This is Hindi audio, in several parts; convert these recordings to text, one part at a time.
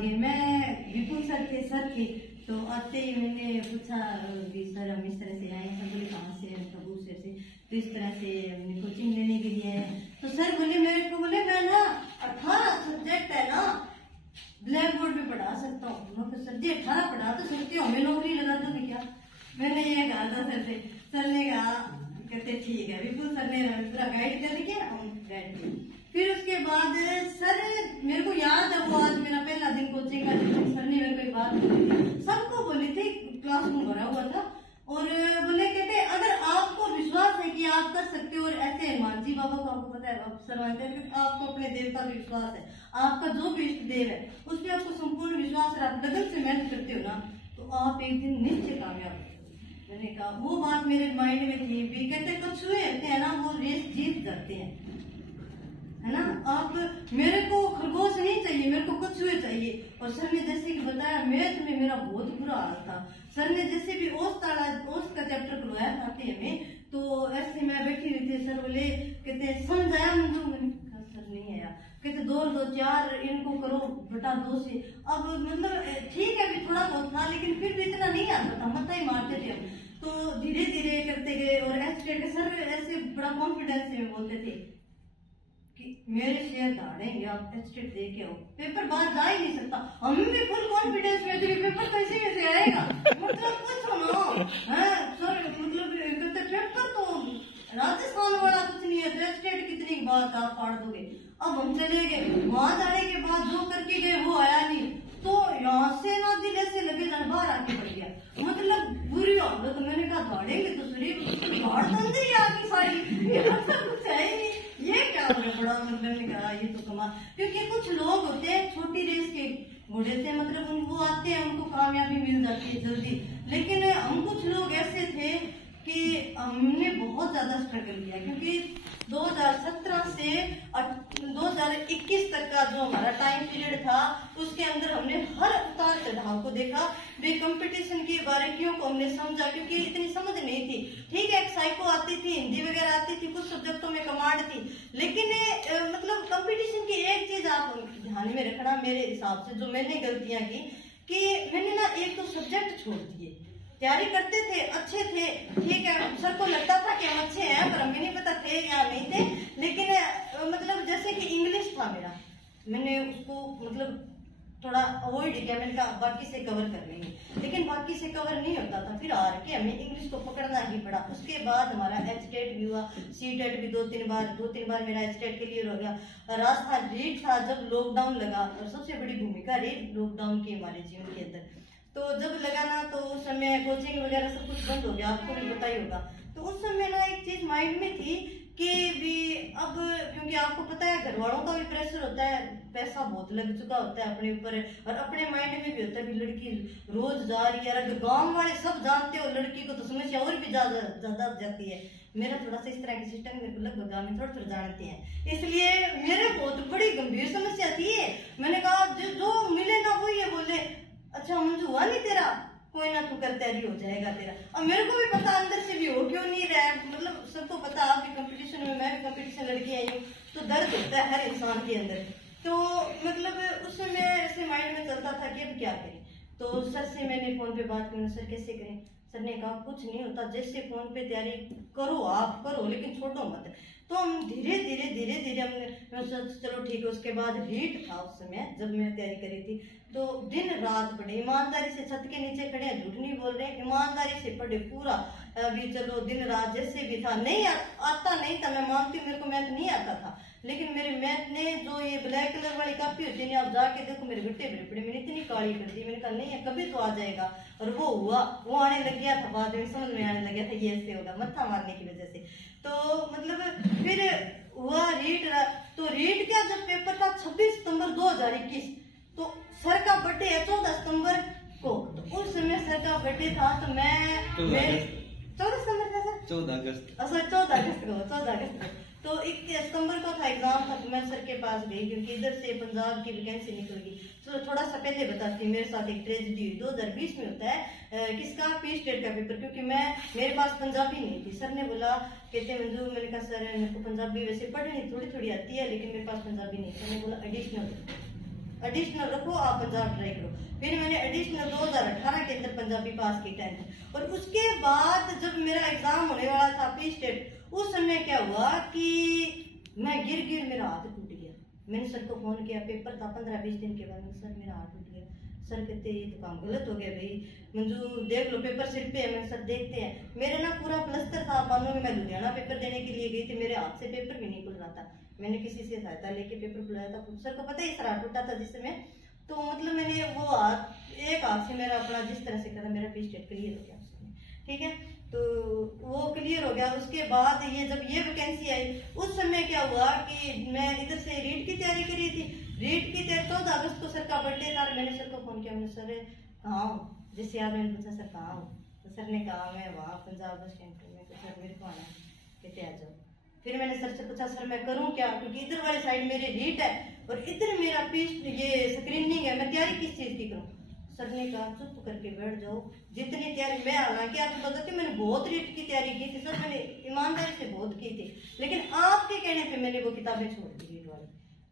गए। मैं विपुल सर थे तो आते ही मैंने पूछा कि सर हम इस तरह से आए, सर बोले कहाँ से, तबू से तो इस तरह से हमने कोचिंग लेने के लिए है। तो सर बोले मेरे को, बोले मैं ना 18 सब्जेक्ट है ना ब्लैक बोर्ड पे पढ़ा सकता हूँ। सर जी 18 पढ़ा तो सकती हूँ, हमें नौकरी लगा दोगे क्या? मैंने ये कहा था सर से। सर ने कहा, कहते ठीक है। विपुल सर ने पूरा गाइड कर दिया, हम गाइड किया। फिर उसके बाद सर, मेरे को याद है वो आज मेरा पहला दिन कोचिंग का, सर ने मेरे को एक बात बोली, सबको बोली थी, क्लासरूम भरा हुआ था, और बोले कहते अगर आपको विश्वास है कि आप कर सकते हो, और ऐसे हनुमान जी बाबा को आपको पता है सर मानते हैं, आपको अपने देवता पे विश्वास है, आपका जो भी इष्ट देव है उसमें आपको संपूर्ण विश्वास है, आप लगन से मेहनत करते हो ना, तो आप एक दिन निश्चय कामयाब हो। मैंने कहा वो बात मेरे माइंड में थी भी। कहते कछुए होते हैं ना, वो रेस जीत जाते हैं, है ना। आप, मेरे को खरगोश नहीं चाहिए, मेरे को कछुए चाहिए। और सर ने जैसे कि बताया, मैथ में मेरा बहुत बुरा हाल था। सर ने जैसे भी ओस का चैप्टर करवाया था हमें, तो ऐसे मैं बैठी हुई थी, सर बोले कहते समझ आया मुझे? मैंने कहा सर नहीं आया। कहते 2 और 2 4 इनको करो बटा 2 से। अब मतलब ठीक है अभी थोड़ा बहुत था, लेकिन फिर भी इतना नहीं आता था, मत ही मारते थे हम। तो धीरे धीरे करते गए, और सर ऐसे बड़ा कॉन्फिडेंस में बोलते थे कि मेरे शेयर धाड़ेंगे, आप एस्टेट दे के आओ, पेपर बाहर जा ही नहीं सकता। हम भी फुल कॉन्फिडेंस में थे, पेपर कैसे आएगा, मतलब कुछ होना है सर, मतलब पेपर तो राजस्थान वाला कुछ नहीं है, तो एस्टेट कितनी बात आप फाड़ दोगे। अब हम चले गए, वहां जाने के बाद जो करके गए वो आया नहीं, तो यहाँ से ना दिल ऐसे लगे बाहर आके पड़ गया, मतलब बुरी हालत। तो मैंने कहा धाड़ेंगे तो शरीर धाड़ तो अंदर ही आगे सारी, कुछ है ही नहीं, ये क्या हो गया बड़ा, मतलब ने कहा ये तो कमाल। क्योंकि कुछ लोग होते हैं छोटी रेस के घोड़े से, मतलब वो आते हैं, उनको कामयाबी मिल जाती है जल्दी, लेकिन हम कुछ लोग ऐसे थे कि हमने बहुत ज्यादा स्ट्रगल किया। क्योंकि 2017 से 2021 तक का जो हमारा टाइम पीरियड था, उसके अंदर हमने हर उतार चढ़ाव को देखा, कंपटीशन की बारीकियों को हमने समझा, क्योंकि इतनी समझ नहीं थी। ठीक है, एक साइको आती थी, हिंदी वगैरह आती थी, कुछ सब्जेक्टों में कमांड थी, लेकिन मतलब कंपटीशन की एक चीज आप ध्यान में रखना, मेरे हिसाब से जो मैंने गलतियां की, कि मैंने ना 1-2 सब्जेक्ट छोड़ दिए। तैयारी करते थे, अच्छे थे, ठीक है, सर को लगता था कि हम अच्छे हैं, पर हमें नहीं पता थे या नहीं थे। लेकिन मतलब जैसे कि इंग्लिश था मेरा, मैंने उसको मतलब थोड़ा अवॉइड किया, मैंने कहा बाकी से कवर कर लेंगे, लेकिन बाकी से कवर नहीं होता था। फिर हार के हमें इंग्लिश को पकड़ना ही पड़ा। उसके बाद हमारा एचटेट भी हुआ, सीटेट भी 2-3 बार मेरा एचटेट क्लियर हो गया। राजस्थान रीट था जब लॉकडाउन लगा, और सबसे बड़ी भूमिका रीट लॉकडाउन की हमारे जीवन के अंदर। तो जब लगा ना, तो उस समय कोचिंग वगैरह सब कुछ बंद हो गया, आपको भी पता ही होगा। तो उस समय ना एक चीज माइंड में थी कि भी अब, क्योंकि आपको पता है घर वालों का भी प्रेशर होता है, पैसा बहुत लग चुका होता है अपने ऊपर, और अपने माइंड में भी होता है कि लड़की रोज जा रही है, अगर गांव वाले सब जानते हो लड़की को तो समस्या और भी ज्यादा जाती है। मेरा थोड़ा सा इस तरह के सिस्टम मेरे को लगभग गाँव में थोड़ा जानते हैं, इसलिए मेरे बहुत बड़ी गंभीर समस्या थी। मैंने कहा जो मिले ना वही है, बोले अच्छा मंजू हुआ नहीं तेरा, कोई ना तू कर तैयारी हो जाएगा तेरा। और मेरे को भी पता अंदर से भी हो क्यों नहीं रहा है, मतलब सबको पता, आप भी कंपटीशन में, मैं भी कंपटीशन लड़की आई हूँ, तो दर्द होता है हर इंसान के अंदर। तो मतलब उस समय ऐसे माइंड में चलता था कि अब क्या करें। तो सर से मैंने फोन पे बात की, सर कैसे करें? सर ने कहा कुछ नहीं होता, जैसे फोन पे तैयारी करो, आप करो लेकिन छोड़ो मत। तो हम धीरे धीरे हमने चलो ठीक है। उसके बाद हीट था उस समय जब मैं तैयारी करी थी, तो दिन रात पढ़े, ईमानदारी से, छत के नीचे खड़े हैं, झूठ नहीं बोल रहे हैं, ईमानदारी से पढ़े पूरा। अभी चलो दिन रात जैसे भी था, नहीं आता नहीं था, मैं मानती हूँ मेरे को मैथ नहीं आता था, लेकिन मेरे मैथ ने जो ये ब्लैक कलर वाली कॉपी होती है, आप जाके देखो मेरे गट्टे भरे पड़े, मैंने इतनी काली कर दी। मैंने कहा नहीं है कभी तो आ जाएगा, और वो हुआ, वो आने लग गया था, बाद में समझ में आने लग गया था ये ऐसे होगा मत्था मारने की वजह से। तो मतलब फिर हुआ रीट, तो रीट क्या जब पेपर था 26 सितंबर 2021, तो सर का बर्थडे है 14 सितंबर को, तो उस समय सर का बर्थडे था, तो मैं 14 सितंबर था सर, 14 अगस्त, अच्छा 14 अगस्त को, तो 21 सितंबर को था एग्जाम था। तो मैं सर के पास गई, क्योंकि इधर से पंजाब की वैकेंसी निकल गई। तो थोड़ा सा पहले बताती हूँ, मेरे साथ एक ट्रेजेडी हुई। 2020 में होता है किसका, पी स्टेट का पेपर, क्योंकि मेरे पास पंजाबी नहीं थी। सर ने बोला कहते मंजू, मैंने कहा सर मेरे को पंजाबी वैसे पढ़नी थोड़ी आती है, लेकिन मेरे पास पंजाबी नहीं। सर ने बोला एडिशनल एडिशनल रखो, आप पंजाब ट्राई करो। फिर मैंने एडिशनल 2018 के अंदर पंजाबी पास की 10th। और उसके बाद जब मेरा एग्जाम होने वाला था पी स्टेट, उस समय क्या हुआ कि मैं गिर मेरा हाथ टूट गया। मैंने सर को फोन किया, पेपर था 15-20 दिन के बाद, सर मेरा हाथ टूट गया। सर कहते ये तो काम गलत हो गया भाई, मंजू देख लो पेपर सिर पे है। मैं सर देखते हैं, मेरे ना पूरा प्लस्तर था, मानो मैं लुधियाना पेपर देने के लिए गई थी, मेरे हाथ से पेपर भी नहीं खुल रहा था। मैंने किसी से सहायता लेके पेपर खुलाया था। सर को पता ही सर हाथ टूटा था जिस समय, तो मतलब मैंने वो हाथ एक हाथ से मेरा अपना जिस तरह से करा, मेरा पी स्टेट क्लियर हो गया उसमें, ठीक है। तो वो क्लियर हो गया। उसके बाद ये जब ये वैकेंसी आई, उस समय क्या हुआ कि मैं इधर से रीट की तैयारी कर रही थी। रीट की तैयारी 14 अगस्त को सर का बर्थडे था। मैंने सर को फोन किया, मैंने सर कहाँ हो, जैसे यार मैंने पूछा सर कहाँ हो, तो सर ने कहा मैं वहाँ पंजाब बस स्टैंड पे। मैं सर मेरे को आना है, कहते आ जाओ। फिर मैंने सर से पूछा सर मैं करूँ क्या, क्योंकि इधर वाली साइड मेरी रीट है और इधर मेरा ये स्क्रीनिंग है, मैं तैयारी किस चीज की करूँ। सर ने कहा चुप करके बैठ जाओ, जितनी तैयारी मैं, हालांकि आपको पता थी मैंने बहुत रीट की तैयारी की थी सर, मैंने ईमानदारी से बहुत की थी, लेकिन आपके कहने पे मैंने वो किताबें छोड़ दी रीट वाली,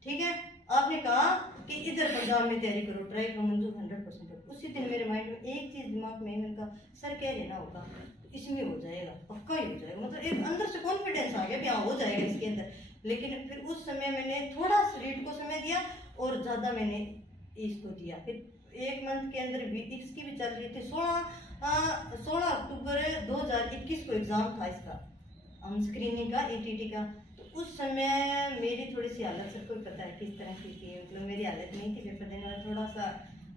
ठीक है। आपने कहा कि इधर पंजाब में तैयारी करो, ट्राई करो मंजू 100%। उसी दिन मेरे माइंड में एक चीज दिमाग में, मैंने कहा सर कह रहे ना होगा इसमें हो जाएगा, पक्का ही हो जाएगा, मतलब एक अंदर से कॉन्फिडेंस आ गया कि हाँ हो जाएगा इसके अंदर। लेकिन फिर उस समय मैंने थोड़ा रीट को समय दिया और ज्यादा मैंने इसको दिया। फिर 1 मंथ के अंदर इसकी भी चल रही थी। 16 अक्टूबर 2021 को एग्जाम था इसका, स्क्रीनिंग का, ETT का। तो उस समय मेरी थोड़ी सी हालत, सबको पता है किस तरह की थी, मतलब मेरी हालत नहीं थी पेपर देने वाला, थोड़ा सा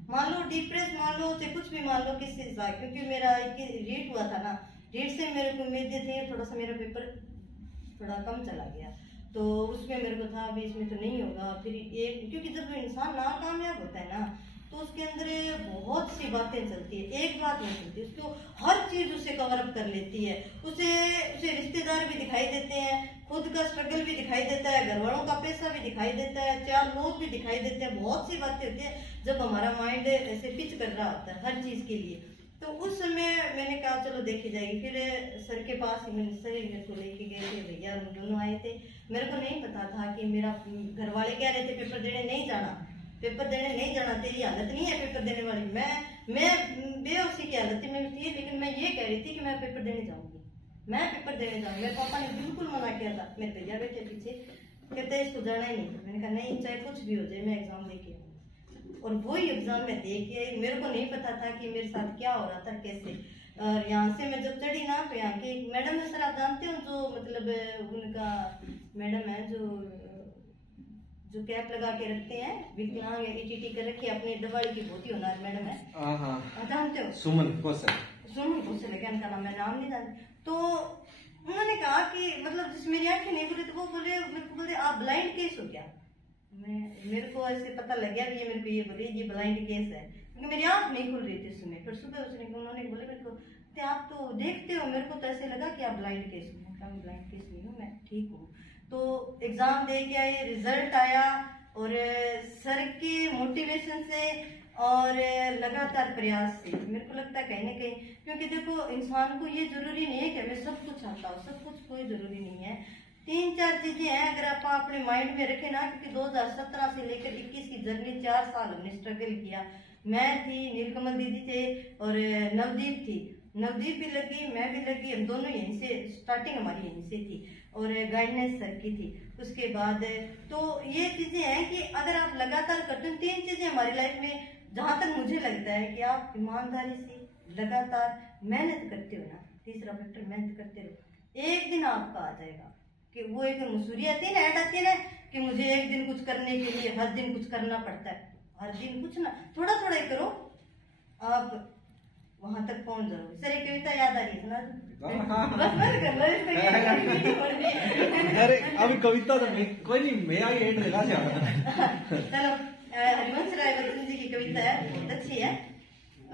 मान लो डिप्रेस, मान लो चाहे कुछ भी मान लो किस चीज का, क्योंकि मेरा रीट हुआ था ना, रीट से मेरे को उम्मीदें थी, थोड़ा सा मेरा पेपर थोड़ा कम चला गया। तो उसमें मेरे को था अभी इसमें तो नहीं होगा। फिर एक, क्योंकि जब इंसान नाकामयाब होता है ना, तो उसके अंदर बहुत सी बातें चलती है, एक बात नहीं चलती, उसको हर चीज उसे कवर अप कर लेती है। उसे रिश्तेदार भी दिखाई देते हैं, खुद का स्ट्रगल भी दिखाई देता है, घर वालों का पैसा भी दिखाई देता है, 4 लोग भी दिखाई देते हैं, बहुत सी बातें होती है जब हमारा माइंड ऐसे पिच कर रहा होता है हर चीज के लिए। तो उस समय मैंने कहा चलो देखी जाएगी। फिर सर के पास ही मैंने, सर मेरे को लेके गए थे, भैया दोनों आए थे। मेरे को नहीं पता था कि मेरा, घर वाले कह रहे थे पेपर देने नहीं जाना, पेपर देने नहीं जाना, तेरी हालत नहीं है पेपर देने वाली। मैं बेहोशी की हालत में थी, लेकिन मैं ये कह रही थी कि मैं पेपर देने जाऊंगी, मैं पेपर देने जाऊंगी। मेरे पापा ने बिल्कुल मना किया था, मेरे भैया बैठे पीछे, कहते इसको जाना ही नहीं। मैंने कहा नहीं, चाहे कुछ भी हो जाए मैं एग्जाम देके आऊंगी। और वही एग्जाम में दे के आई। मेरे को नहीं पता था कि मेरे साथ क्या हो रहा था, कैसे। और यहाँ से मैं जब चढ़ी ना, तो यहाँ के एक मैडम है, सर आप जानते हो, जो मतलब उनका मैडम है जो कैप लगा के रखते हैं, विकलांग ETT कर रखी है, अपनी दवाई की बहुत ही होनहार मैडम है, जानते हो, सुमन कौशल है उनका नाम, मैं नाम नहीं जानती। तो उन्होंने कहा कि मतलब जिस मेरी आंखें नहीं खुली, तो वो बोले आप ब्लाइंड केस हो क्या। मेरे को ऐसे पता लग गया, ये मेरे को ये बोले ये ब्लाइंड केस है, क्योंकि मेरी आंख नहीं खुल रही थी उस समय। फिर सुबह उन्होंने बोले मेरे को, आप तो देखते हो, मेरे को तो ऐसे लगा कि आप ब्लाइंड केस हो। मैं ब्लाइंड केस नहीं हूँ, मैं ठीक हूँ। तो एग्जाम दे के आए, रिजल्ट आया, और सर के मोटिवेशन से और लगातार प्रयास से मेरे को लगता है कहीं ना कहीं, क्योंकि देखो इंसान को ये जरूरी नहीं है कि हमें सब कुछ आता हो, सब कुछ कोई जरूरी नहीं है। 3-4 चीजें हैं अगर आप अपने माइंड में रखें ना, क्योंकि 2017 से लेकर 21 की जर्नी 4 साल हमने स्ट्रगल किया। मैं थी, नीलकमल दीदी थे और नवदीप थी, नवदीप भी लगी, मैं भी लगी, हम दोनों यहीं से, स्टार्टिंग हमारी यहीं से थी, और गाइडेंस सर की थी। उसके बाद तो ये चीजें हैं कि अगर आप लगातार करते हो, 3 चीजें हमारी लाइफ में, जहां तक मुझे लगता है कि आप ईमानदारी से लगातार मेहनत करते हो ना, तीसरा फैक्टर मेहनत करते रहो, एक दिन आपका आ जाएगा कि वो एक मसूरी आती है ना, ऐड आती है ना कि मुझे एक दिन कुछ करने के लिए हर दिन कुछ करना पड़ता है। हर दिन कुछ ना, थोड़ा थोड़ा ही करो, आप वहां तक पहुंच जाओगे। सर एक कविता याद आ रही है, सुना बस बंद कर लो। अरे अभी कविता तो कोई नहीं, मैं आई एड लगा चलो, हरिवंश राय बच्चन जी की कविता है, बहुत अच्छी है,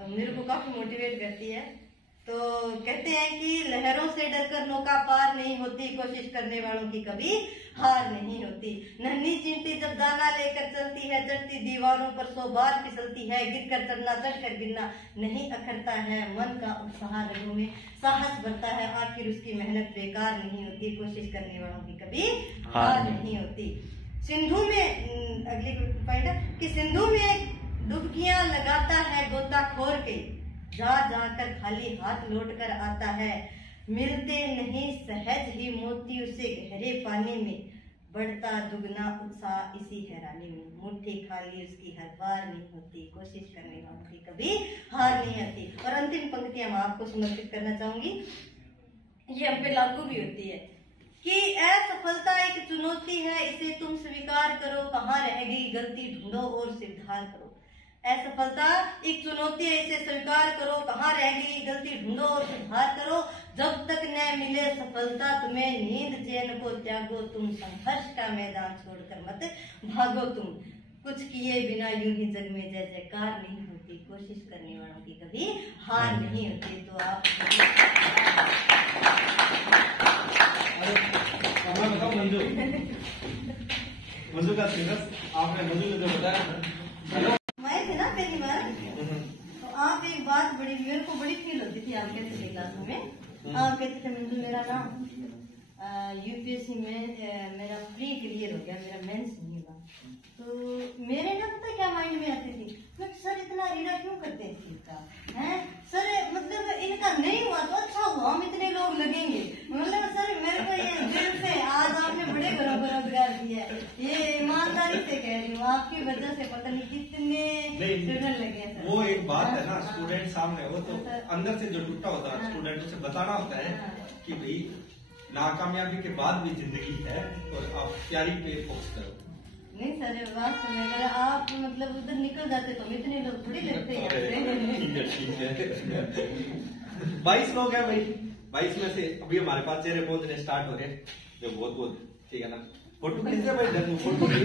मेरे को काफी मोटिवेट करती है। तो कहते हैं कि लहरों से डरकर नौका पार नहीं होती, कोशिश करने वालों की कभी हार नहीं होती। नन्ही चींटी जब दाना लेकर चलती है, चढ़ती दीवारों पर 100 बार फिसलती है, गिरकर चढ़ना चढ़कर गिरना नहीं अखरता है, मन का उत्साह रगों में साहस बढ़ता है, आखिर उसकी मेहनत बेकार नहीं होती, कोशिश करने वालों की कभी हार नहीं होती। सिंधु में अगली पॉइंट है कि सिंधु में डुबकियां लगाता है गोताखोर के, जा जाकर खाली हाथ लौट कर आता है। मिलते नहीं सहज ही मोती उसे गहरे पानी में, बढ़ता दुगना उत्साह इसी हैरानी में। मुट्ठी खाली उसकी हर बार नहीं होती, कोशिश करने वालों की कभी हार नहीं आती। और अंतिम पंक्तियां मैं आपको समर्पित करना चाहूंगी, ये हम पे लागू भी होती है कि असफलता एक चुनौती है, इसे तुम स्वीकार करो, कहाँ रह गई गलती ढूंढो और सुधार करो। असफलता एक चुनौती है, इसे स्वीकार करो, कहाँ रह गई गलती ढूंढो और सुधार करो। जब तक न मिले सफलता तुम्हें, नींद चैन को त्यागो तुम, संघर्ष का मैदान छोड़कर मत भागो तुम। कुछ किए बिना यूं ही जग में जय जयकार नहीं होती, कोशिश करने वालों की कभी हार नहीं होती। तो आप बताओ मंजू, मंजू का सीरियस आपने मंजू ने जो बताया ना, मैं थे ना पहली बार, तो आप एक बात बड़ी मेरे को बड़ी फील होती थी, आप कहते थे क्लास में, आप कहते थे मंजू मेरा ना यूपीएससी में मेरा प्री क्लियर हो गया, मेरा मेंस नहीं हुआ। तो मेरे ना पता क्या माइंड में आती थी, मैं सर इतना रीडा क्यों करते हैं सर, मतलब इनका नहीं हुआ तो अच्छा हुआ, हम इतने लोग लगेंगे। मतलब सर मेरे को ये दिल से आज आपने बड़े बेरोजगार दिया है, ये ईमानदारी से कह रही हूँ, आपकी वजह से पता नहीं कितने स्टूडेंट लगे हैं। वो एक बात है ना, स्टूडेंट सामने वो तो अंदर से जो टूटा होता है, स्टूडेंट उसे बताना होता है कि भाई नाकामयाबी के बाद भी जिंदगी है और आप तैयारी पे फोकस करो। नहीं सर वास्तव में अगर आप मतलब उधर निकल जाते तो इतने लोग थोड़ी लगते हैं। 22 लोग हैं भाई, 22 में से अभी हमारे पास चेहरे पहुंचने स्टार्ट हो रहे हैं, जो बहुत ठीक है ना। फोटो खींचे भाई, फोटो